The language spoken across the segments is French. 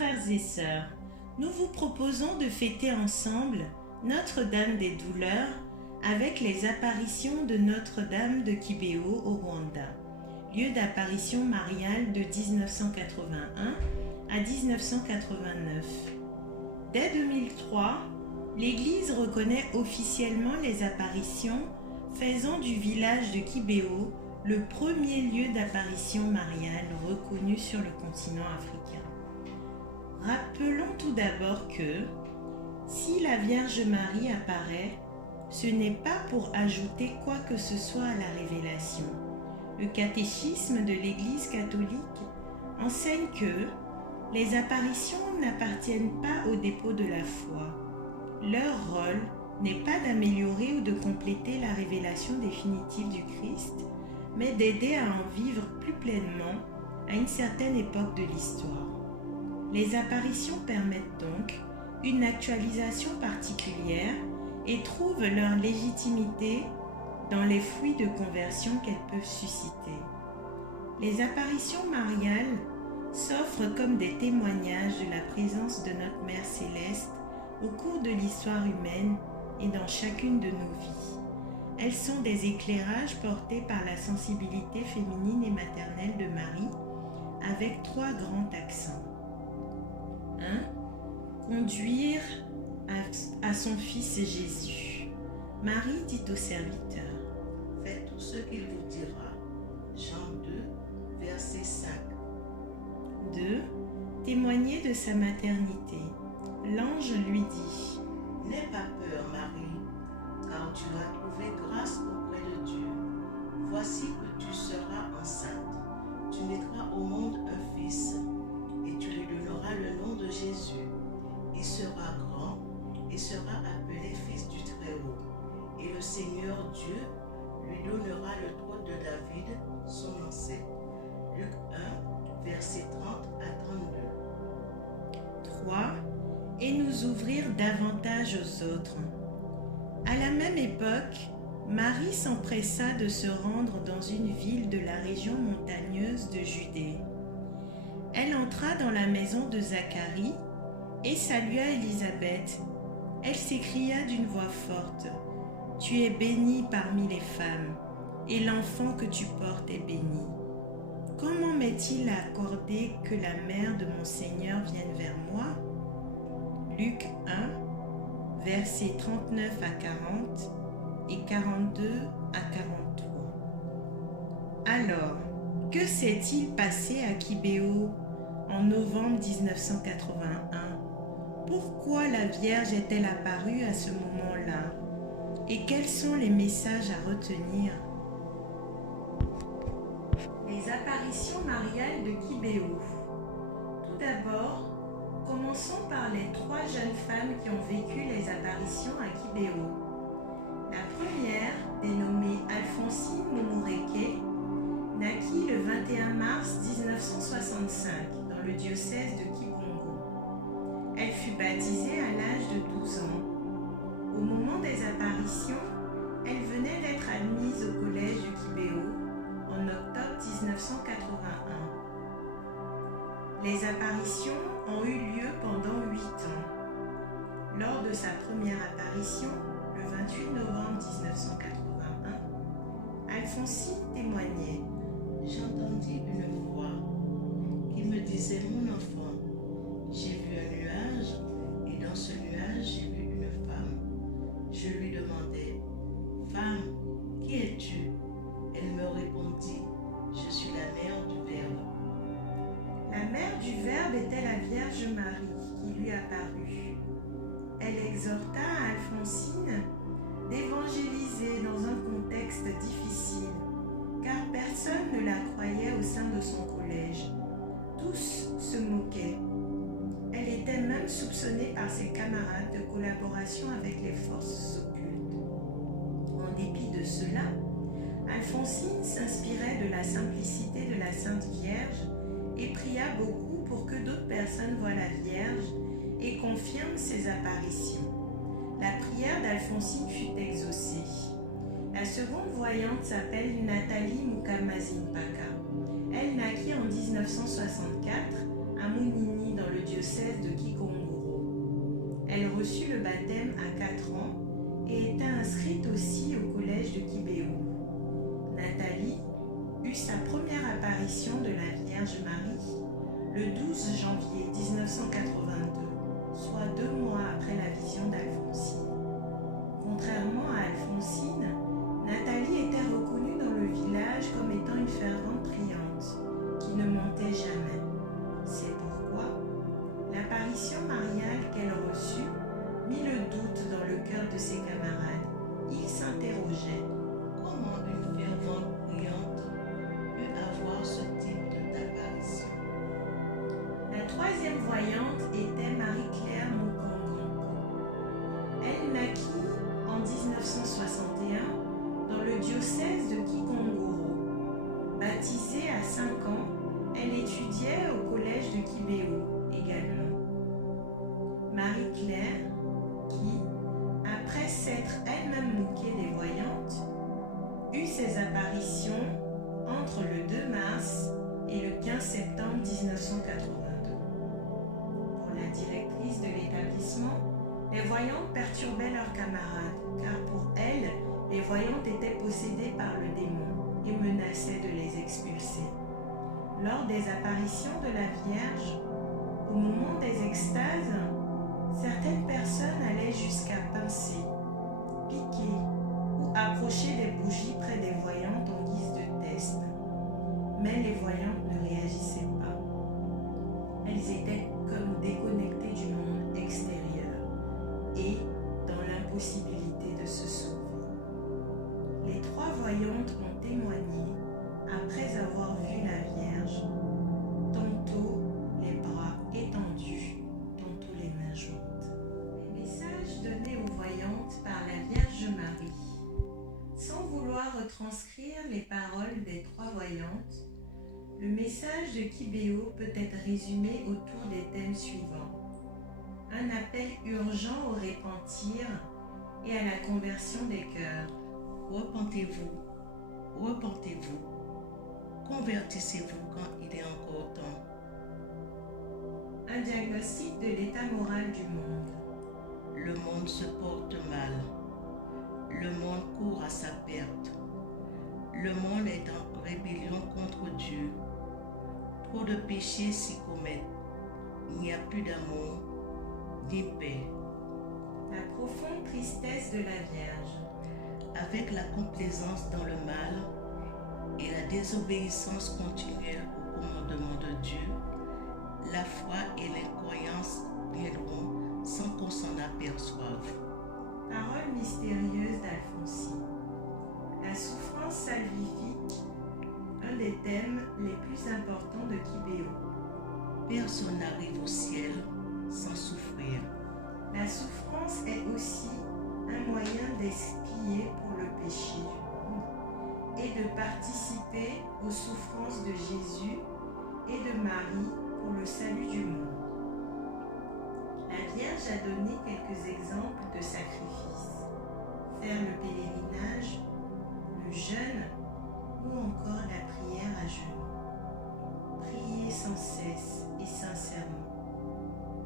frères et sœurs, nous vous proposons de fêter ensemble Notre-Dame des Douleurs avec les apparitions de Notre-Dame de Kibeho au Rwanda, lieu d'apparition mariale de 1981 à 1989. Dès 2003, l'Église reconnaît officiellement les apparitions, faisant du village de Kibeho le premier lieu d'apparition mariale reconnu sur le continent africain. Rappelons tout d'abord que, si la Vierge Marie apparaît, ce n'est pas pour ajouter quoi que ce soit à la révélation. Le catéchisme de l'Église catholique enseigne que les apparitions n'appartiennent pas au dépôt de la foi. Leur rôle n'est pas d'améliorer ou de compléter la révélation définitive du Christ, mais d'aider à en vivre plus pleinement à une certaine époque de l'histoire. Les apparitions permettent donc une actualisation particulière et trouvent leur légitimité dans les fruits de conversion qu'elles peuvent susciter. Les apparitions mariales s'offrent comme des témoignages de la présence de notre Mère Céleste au cours de l'histoire humaine et dans chacune de nos vies. Elles sont des éclairages portés par la sensibilité féminine et maternelle de Marie avec 3 grands accents. 1. Conduire à son Fils Jésus. Marie dit au serviteur: faites tout ce qu'il vous dira. Jean 2, verset 5. 2. Témoigner de sa maternité. L'ange lui dit: n'aie pas peur, Marie, car tu as trouvé grâce auprès de Dieu. Voici que tu seras enceinte. Tu mettras au monde un fils, et tu lui donneras le nom de Jésus. Il sera grand et sera appelé Fils du Très-Haut. Et le Seigneur Dieu lui donnera le trône de David, son ancêtre. Luc 1, versets 30 à 32. 3. Et nous ouvrir davantage aux autres. À la même époque, Marie s'empressa de se rendre dans une ville de la région montagneuse de Judée. Elle entra dans la maison de Zacharie et salua Élisabeth. Elle s'écria d'une voix forte: Tu es bénie parmi les femmes, et l'enfant que tu portes est béni. Comment m'est-il accordé que la mère de mon Seigneur vienne vers moi? Luc 1, versets 39 à 40 et 42 à 43. Alors, que s'est-il passé à Kibeho en novembre 1981? Pourquoi la Vierge est-elle apparue à ce moment-là? Et quels sont les messages à retenir? Les apparitions mariales de Kibeho. Tout d'abord, commençons par les 3 jeunes femmes qui ont vécu les apparitions à Kibeho. La première, dénommée Alphonsine Mumureke, naquit le 21 mars 1965 dans le diocèse de Kibongo. Elle fut baptisée à l'âge de 12 ans. Au moment des apparitions, elle venait d'être admise au collège de Kibeho en octobre 1981. Les apparitions ont eu lieu pendant 8 ans. Lors de sa première apparition, le 28 novembre 1981, Alphonsine témoignait: J'entendis une voix qui me disait: mon enfant, j'ai vu un nuage, et dans ce nuage, j'ai vu une femme. Je lui demandai: femme, qui es-tu? Elle me répondit: je suis la mère du Verbe. La mère du Verbe était la Vierge Marie qui lui apparut. Elle exhorta Alphonsine d'évangéliser dans un contexte difficile, car personne ne la croyait au sein de son collège. Tous se moquaient. Elle était même soupçonnée par ses camarades de collaboration avec les forces occultes. En dépit de cela, Alphonsine s'inspirait de la simplicité de la Sainte Vierge et pria beaucoup pour que d'autres personnes voient la Vierge et confirment ses apparitions. La prière d'Alphonsine fut exaucée. La seconde voyante s'appelle Nathalie Mukamazimpaka. Elle naquit en 1964 à Mounini dans le diocèse de Kikongoro. Elle reçut le baptême à 4 ans et était inscrite aussi au collège de Kibéo. Nathalie eut sa première apparition de la Vierge Marie le 12 janvier 1982, soit 2 mois après la vision d'Alphonsine. Contrairement à Alphonsine, Nathalie était reconnue dans le village comme étant une fervente priante qui ne mentait jamais. C'est pourquoi l'apparition mariale qu'elle reçut mit le doute dans le cœur de ses camarades. Ils s'interrogeaient. Comment une fervente priante peut avoir ce type d'apparition? La troisième voyante était Marie-Claire Mukongonko. Elle naquit en 1961 dans le diocèse de Kikongoro. Baptisée à 5 ans, elle étudiait au collège de Kibéo également. Marie-Claire, qui, après s'être elle-même moquée des voyantes, eut ses apparitions entre le 2 mars et le 15 septembre 1982. Pour la directrice de l'établissement, les voyantes perturbaient leurs camarades, car pour elle, les voyantes étaient possédées par le démon et menaçaient de les expulser. Lors des apparitions de la Vierge, au moment des extases, certaines personnes allaient jusqu'à pincer, piquer ou approcher des bougies près des voyantes en guise de test. Mais les voyantes ne réagissaient pas. Elles étaient comme déconnectées du monde extérieur et dans l'impossibilité de se sauver. Les 3 voyantes ont témoigné après avoir vu la Vierge, tantôt les bras étendus, tantôt les mains jointes. Les messages donnés aux voyantes par la Vierge Marie. Sans vouloir retranscrire les paroles des 3 voyantes, le message de Kibéo peut être résumé autour des thèmes suivants. Un appel urgent au repentir et à la conversion des cœurs. Repentez-vous, repentez-vous, convertissez-vous quand il est encore temps. Un diagnostic de l'état moral du monde. Le monde se porte mal. Le monde court à sa perte. Le monde est en rébellion contre Dieu. Trop de péchés s'y commettent. Il n'y a plus d'amour, ni paix. La profonde tristesse de la Vierge. Avec la complaisance dans le mal et la désobéissance continuelle au commandement de Dieu, la foi et l'incroyance viendront sans qu'on s'en aperçoive. Parole mystérieuse d'Alphonsine. La souffrance salvifique, un des thèmes les plus importants de Kibéo. Personne n'arrive au ciel sans souffrir. La souffrance est aussi un moyen d'expier pour le péché du monde et de participer aux souffrances de Jésus et de Marie pour le salut du monde. La Vierge a donné quelques exemples de sacrifices. Faire le pèlerinage, le jeûne ou encore la prière à genoux. Prier sans cesse et sincèrement.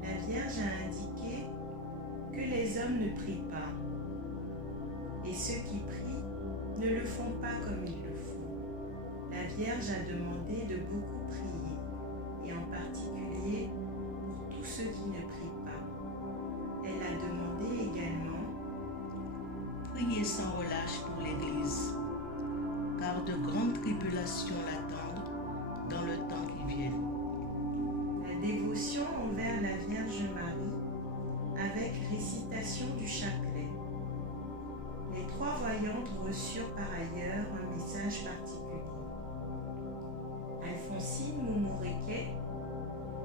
La Vierge a indiqué que les hommes ne prient pas. Et ceux qui prient ne le font pas comme il le faut. La Vierge a demandé de beaucoup prier, et en particulier pour tous ceux qui ne prient pas. Elle a demandé également « Priez sans relâche pour l'Église, car de grandes tribulations l'attendent dans le temps qui vient. » La dévotion envers la Vierge Marie avec récitation du chapelet. Les 3 voyantes reçurent par ailleurs un message particulier. Alphonsine Mumureke,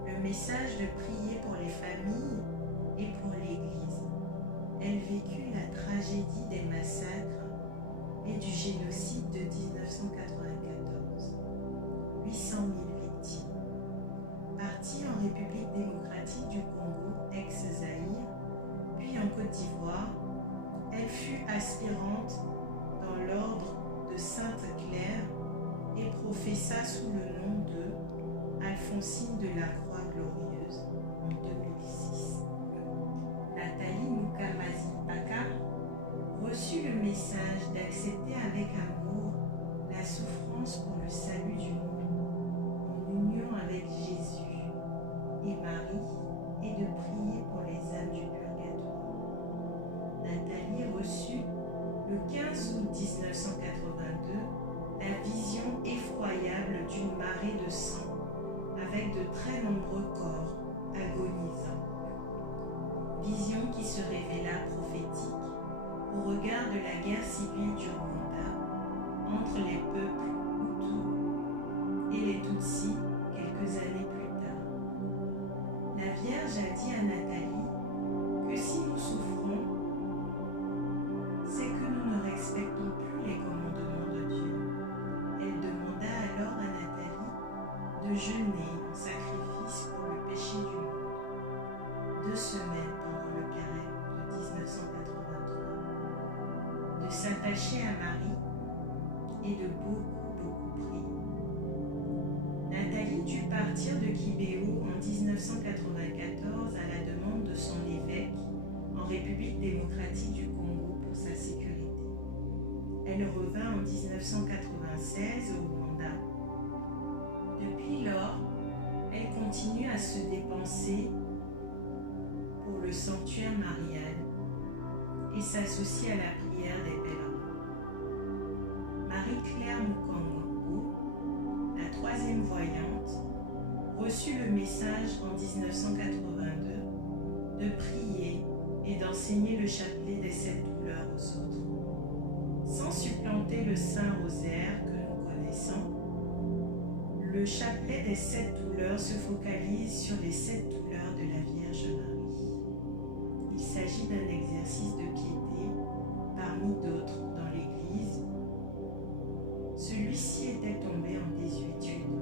le message de prier pour les familles et pour l'Église. Elle vécut la tragédie des massacres et du génocide de 1994. 800 000 victimes. Partie en République démocratique du Congo, ex-Zaïre, puis en Côte d'Ivoire, elle fut aspirante dans l'ordre de Sainte-Claire et professa sous le nom de Alphonsine de la Croix-Glorieuse en 2006. Nathalie Mukamazipaka reçut le message d'accepter avec amour la souffrance pour le salut du monde, en union avec Jésus et Marie, et de prier pour les âmes du purgatoire. Nathalie reçut le 15 août 1982 la vision effroyable d'une marée de sang avec de très nombreux corps agonisants. Vision qui se révéla prophétique au regard de la guerre civile du Rwanda entre les peuples Hutus et les Tutsis quelques années plus tard. La Vierge a dit à Nathalie que si nous souffrons, c'est que nous ne respectons plus les commandements de Dieu. Elle demanda alors à Nathalie de jeûner en sacrifice pour le péché du monde, 2 semaines pendant le carême de 1983, de s'attacher à Marie et de beaucoup prier. Nathalie dut partir de Kibéo en 1994 à la demande de son évêque en République démocratique du Congo pour sa sécurité. Elle revint en 1996 au Rwanda. Depuis lors, elle continue à se dépenser pour le sanctuaire marial et s'associe à la prière des pèlerins. Marie-Claire Mukongo, la 3e voyante, reçut le message en 1982 de prier et d'enseigner le chapelet des 7 douleurs aux autres. Sans supplanter le Saint Rosaire que nous connaissons, le chapelet des 7 douleurs se focalise sur les 7 douleurs de la Vierge Marie. Il s'agit d'un exercice de piété parmi d'autres dans l'Église. Celui-ci était tombé en désuétude.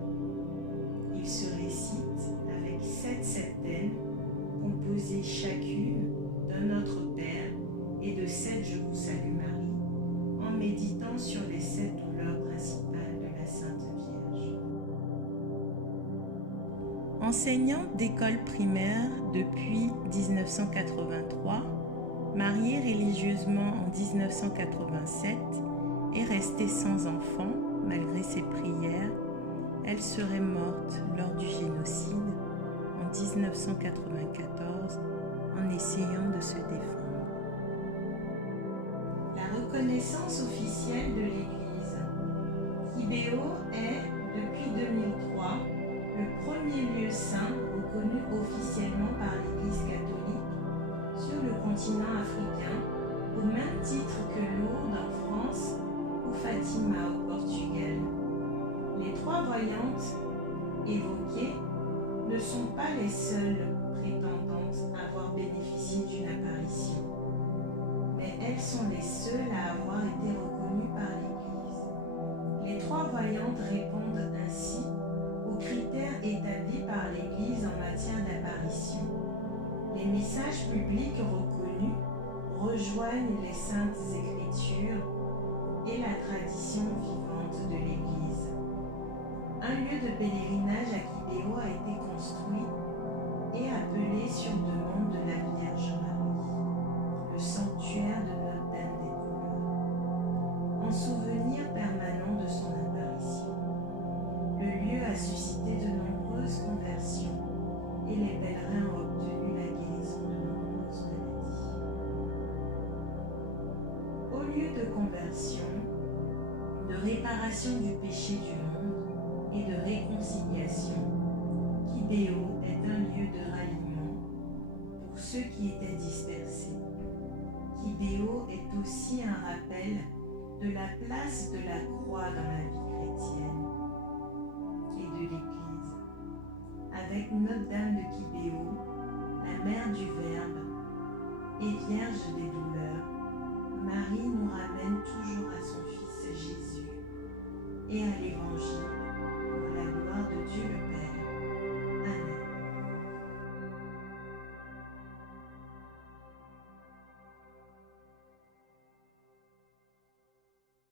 Il se récite avec 7 septaines composées chacune d'un Notre Père et de 7 Je vous salue Marie, en méditant sur les 7 douleurs principales de la Sainte Vierge. Enseignante d'école primaire depuis 1983, mariée religieusement en 1987 et restée sans enfant malgré ses prières, elle serait morte lors du génocide en 1994 en essayant de se défendre. La reconnaissance officielle de l'Église. Kibéo est, depuis 2003, le premier lieu saint reconnu officiellement par l'Église catholique sur le continent africain, au même titre que Lourdes en France ou Fatima au Portugal. Les 3 voyantes évoquées ne sont pas les seules prétendantes à avoir bénéficié d'une apparition, mais elles sont les seules à avoir été reconnues par l'Église. Les 3 voyantes répondent ainsi aux critères établis par l'Église en matière d'apparition. Les messages publics reconnus rejoignent les Saintes Écritures et la tradition vivante de l'Église. Un lieu de pèlerinage à Kibéo a été construit et appelé sur demande de la Vierge Marie, le sanctuaire de Notre-Dame des Douleurs, en souvenir permanent de son apparition. Le lieu a suscité de nombreuses conversions et les pèlerins ont obtenu la guérison de nombreuses maladies. Au lieu de conversion, de réparation du péché du monde et de réconciliation, Kibéo est un lieu de ralliement pour ceux qui étaient dispersés. Kibéo est aussi un rappel de la place de la croix dans la vie chrétienne et de l'Église. Avec Notre-Dame de Kibéo, la mère du Verbe et Vierge des douleurs, Marie nous ramène toujours à son Fils Jésus et à l'Évangile